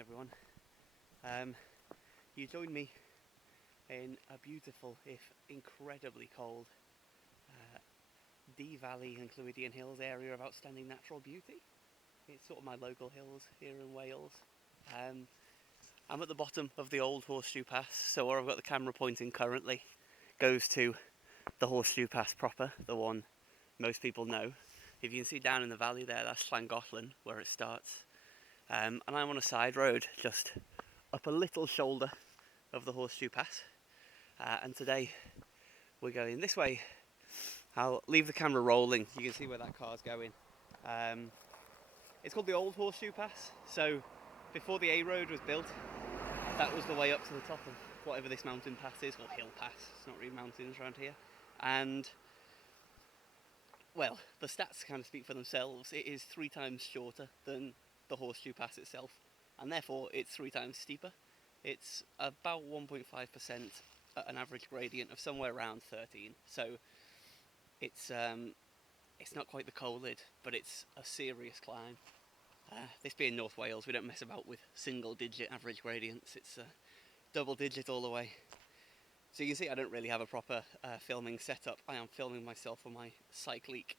everyone. You join me in a beautiful, if incredibly cold, Dee Valley and Clwydian Hills area of outstanding natural beauty. It's sort of my local hills here in Wales. I'm at the bottom of the old Horseshoe Pass, so where I've got the camera pointing currently goes to the Horseshoe Pass proper, the one most people know. If you can see down in the valley there, that's Llangollen, where it starts. And I'm on a side road just up a little shoulder of the Horseshoe Pass. And today we're going this way. I'll leave the camera rolling, you can see where that car's going. It's called the old Horseshoe Pass, so before the A road was built, that was the way up to the top of whatever this mountain pass is, or hill pass. It's not really mountains around here. And well, the stats kind of speak for themselves. It is 3 times shorter than the Horseshoe Pass itself, and therefore it's 3 times steeper. It's about 1.5% at an average gradient of somewhere around 13. So it's not quite the Colid, but it's a serious climb. This being North Wales, we don't mess about with single-digit average gradients. It's double-digit all the way. So you can see I don't really have a proper filming setup. I am filming myself on my Cyclic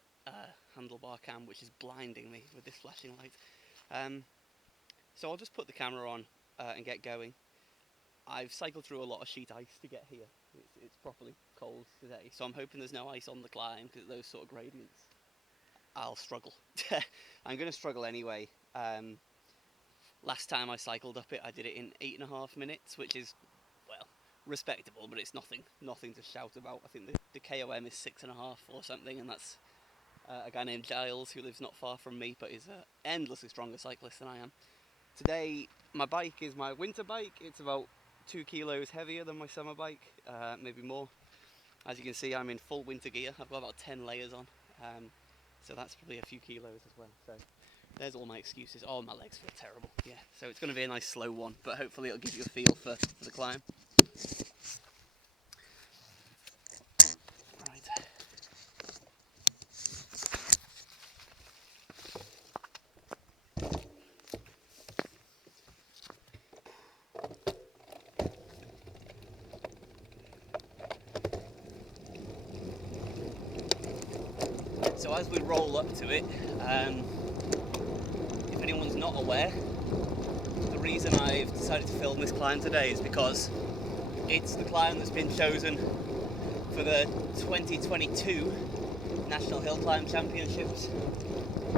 handlebar cam, which is blinding me with this flashing light. So I'll just put the camera on and get going. I've cycled through a lot of sheet ice to get here. It's properly cold today, so I'm hoping there's no ice on the climb, because those sort of gradients, I'll struggle. I'm going to struggle anyway. Last time I cycled up it, I did it in 8.5 minutes, which is, well, respectable, but it's nothing to shout about. I think the KOM is 6.5 or something, and that's a guy named Giles, who lives not far from me, but is an endlessly stronger cyclist than I am. Today, my bike is my winter bike. It's about 2 kilos heavier than my summer bike, maybe more. As you can see, I'm in full winter gear. I've got about 10 layers on, so that's probably a few kilos as well. So there's all my excuses. Oh, my legs feel terrible. Yeah, so it's going to be a nice slow one, but hopefully it'll give you a feel for the climb. Right. So as we roll up to it, if anyone's not aware, the reason I've decided to film this climb today is because it's the climb that's been chosen for the 2022 National Hill Climb Championships.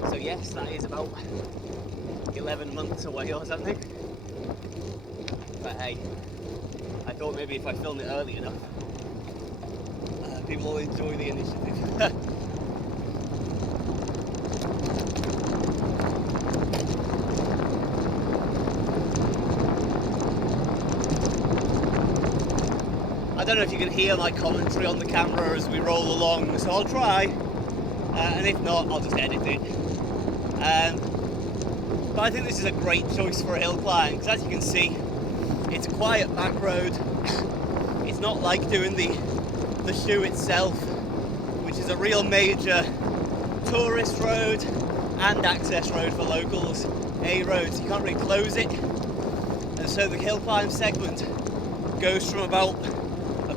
So yes, that is about 11 months away or something. But hey, I thought maybe if I filmed it early enough, people will enjoy the initiative. I don't know if you can hear my commentary on the camera as we roll along, so I'll try, and if not, I'll just edit it. But I think this is a great choice for a hill climb, because as you can see, it's a quiet back road. It's not like doing the shoe itself, which is a real major tourist road and access road for locals, A road, so you can't really close it. And so the hill climb segment goes from about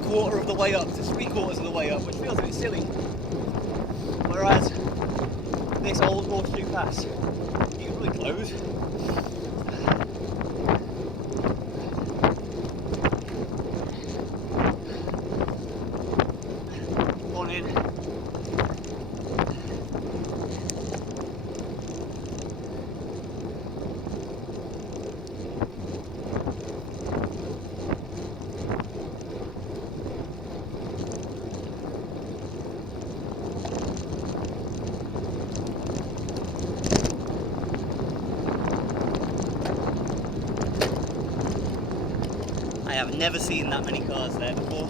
1/4 of the way up to 3/4 of the way up, which feels a bit silly. Whereas this old Horseshoe Pass, you can really close. On in. I have never seen that many cars there before.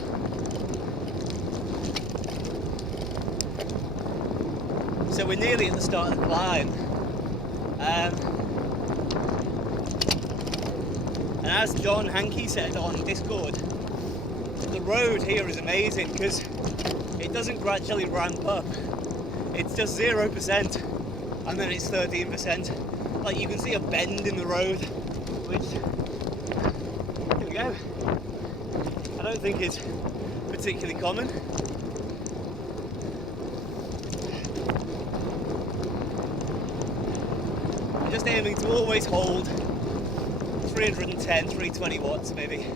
So we're nearly at the start of the climb. And as John Hankey said on Discord, the road here is amazing because it doesn't gradually ramp up. It's just 0% and then it's 13%. Like, you can see a bend in the road which, here we go, I don't think is particularly common. I'm just aiming to always hold 310, 320 watts maybe.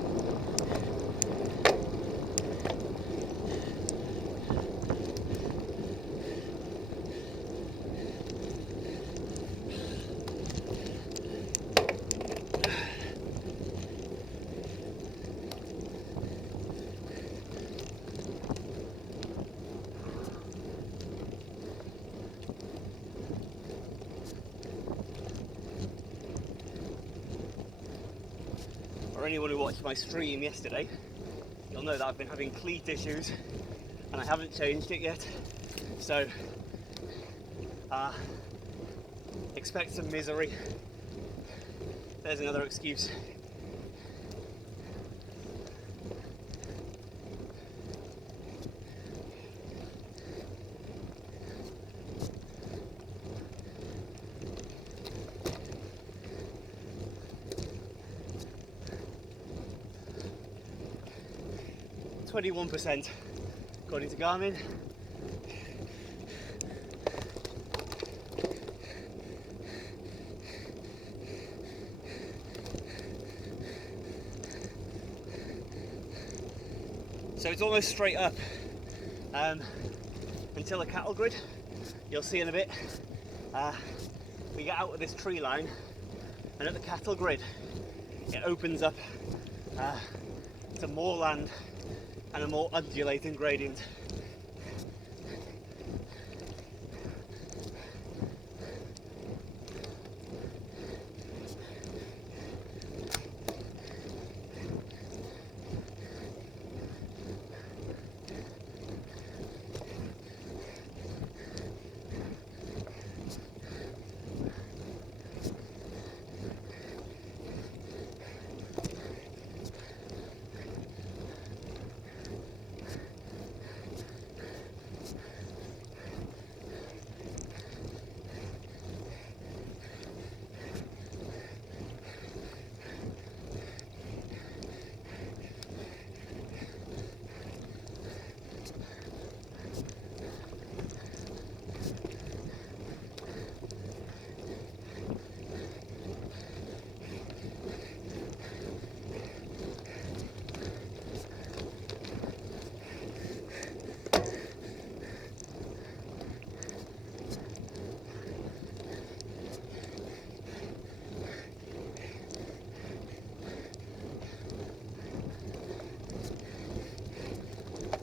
For anyone who watched my stream yesterday, you'll know that I've been having cleat issues and I haven't changed it yet, so expect some misery. There's another excuse. %, according to Garmin. So it's almost straight up until a cattle grid. You'll see in a bit. We get out of this tree line, and at the cattle grid, it opens up to more land and a more undulating gradient.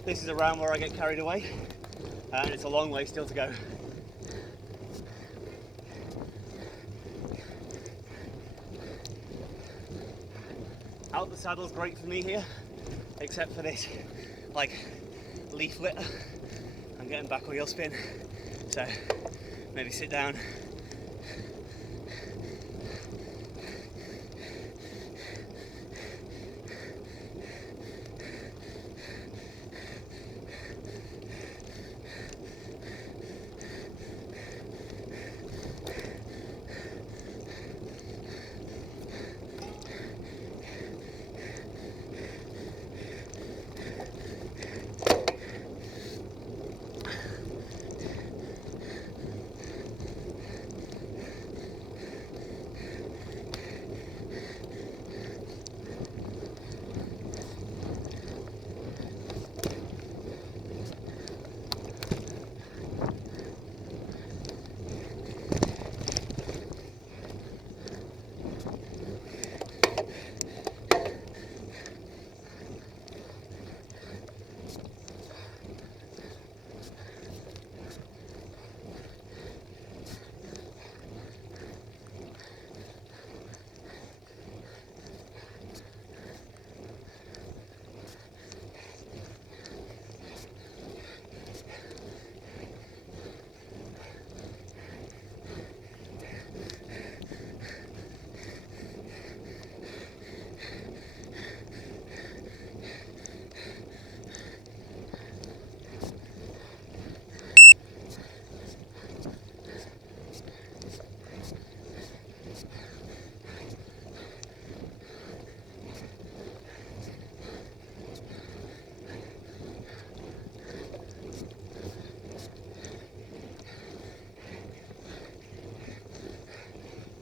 This is around where I get carried away, and it's a long way still to go. Out the saddle's great for me here, except for this, like, leaflet. I'm getting back wheel spin, so maybe sit down.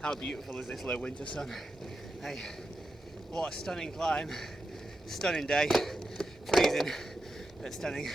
How beautiful is this low winter sun? Hey, what a stunning climb, stunning day, freezing, but stunning.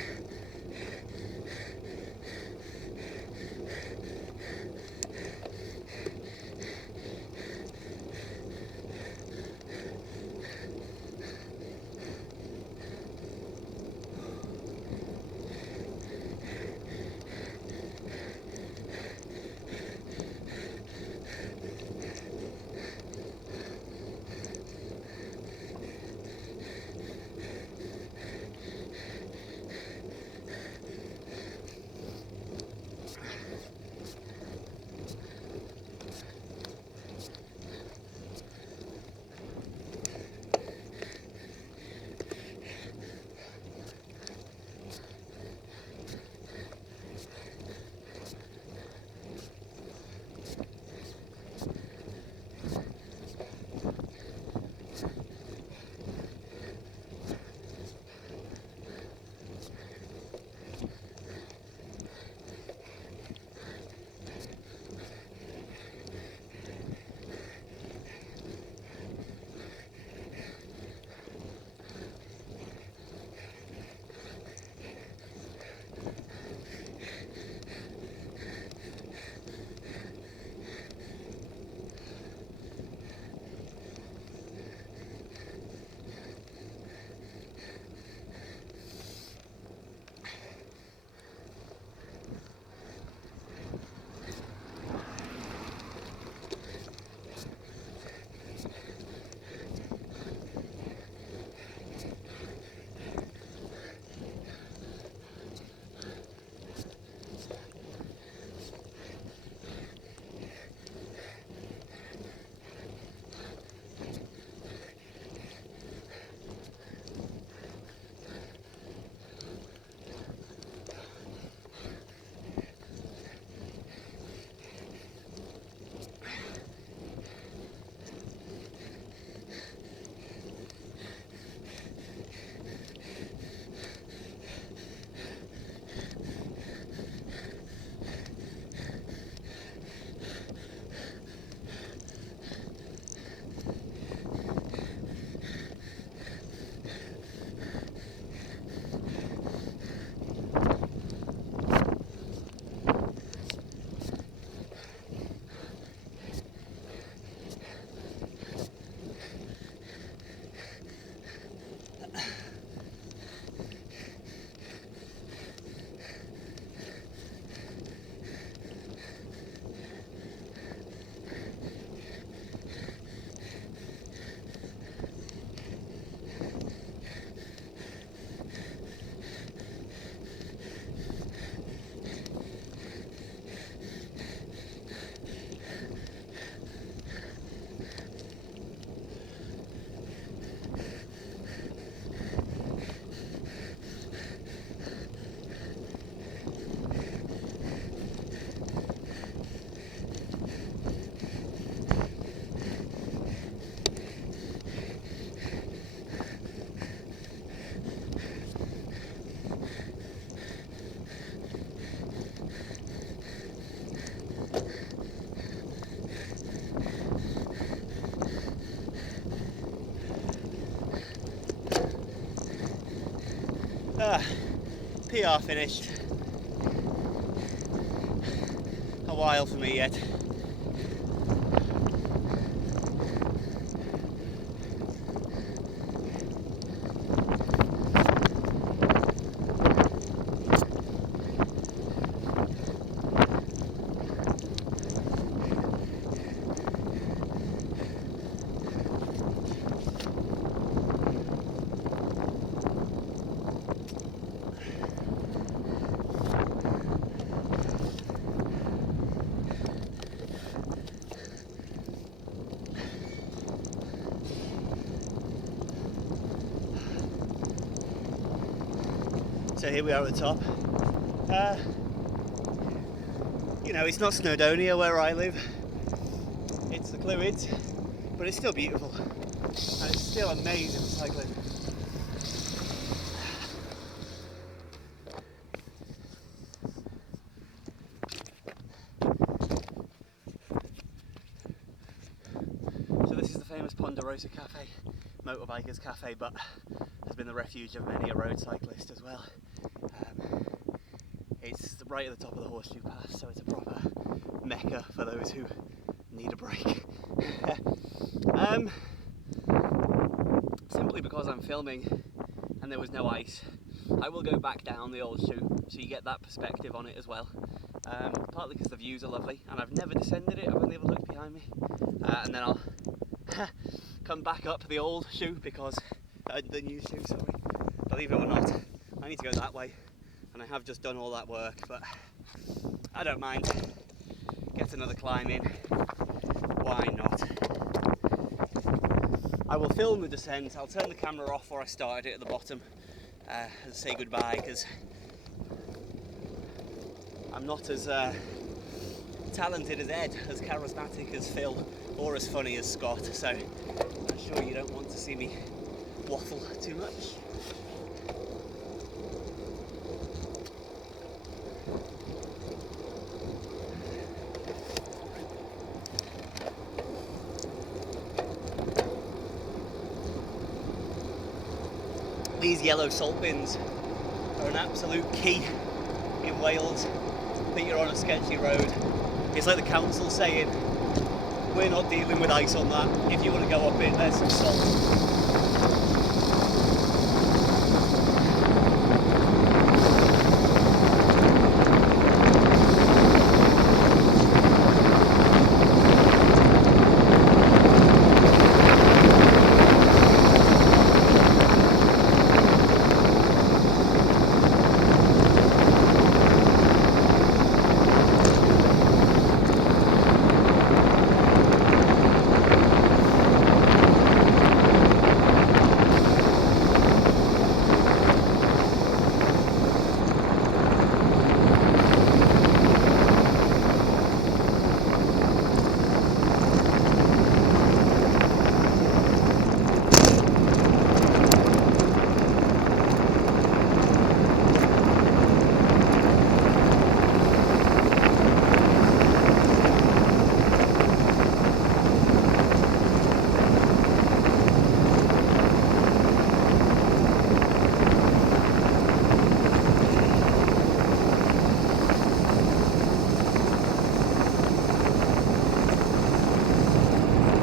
PR finished. A while for me yet. So here we are at the top. You know, it's not Snowdonia where I live. It's the Clwyd, but it's still beautiful. And it's still amazing cycling. Ponderosa Cafe, motorbikers cafe, but has been the refuge of many a road cyclist as well. It's right at the top of the Horseshoe Pass, so it's a proper mecca for those who need a break. Simply because I'm filming and there was no ice, I will go back down the old chute so you get that perspective on it as well. Partly because the views are lovely and I've never descended it, I've only ever looked behind me. And then I'll come back up the old chute because, the new chute, sorry. Believe it or not, I need to go that way and I have just done all that work, but I don't mind. Get another climb in, why not? I will film the descent. I'll turn the camera off where I started it at the bottom and say goodbye, because I'm not as talented as Ed, as charismatic as Phil, or as funny as Scott, so I'm sure you don't want to see me waffle too much. These yellow salt bins are an absolute key in Wales. I think you're on a sketchy road. It's like the council saying, we're not dealing with ice on that. If you want to go up it, there's some salt.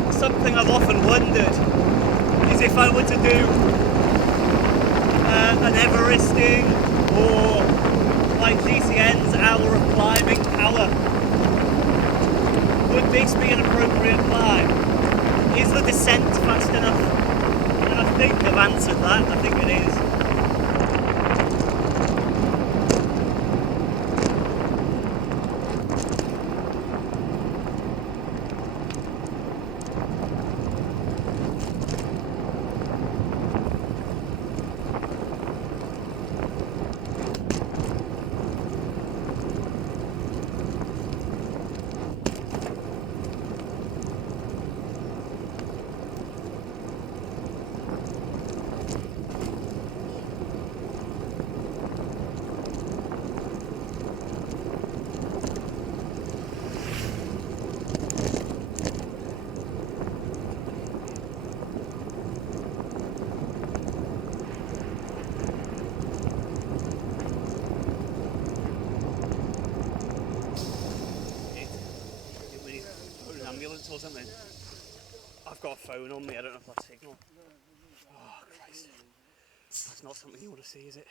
Something I've often wondered is if I were to do an Everesting or like GCN's hour of climbing power, would this be an appropriate climb? Is the descent fast enough? And I think I've answered that, I think it is. Or something. I've got a phone on me, I don't know if that's signal. Oh Christ. That's not something you want to see, is it?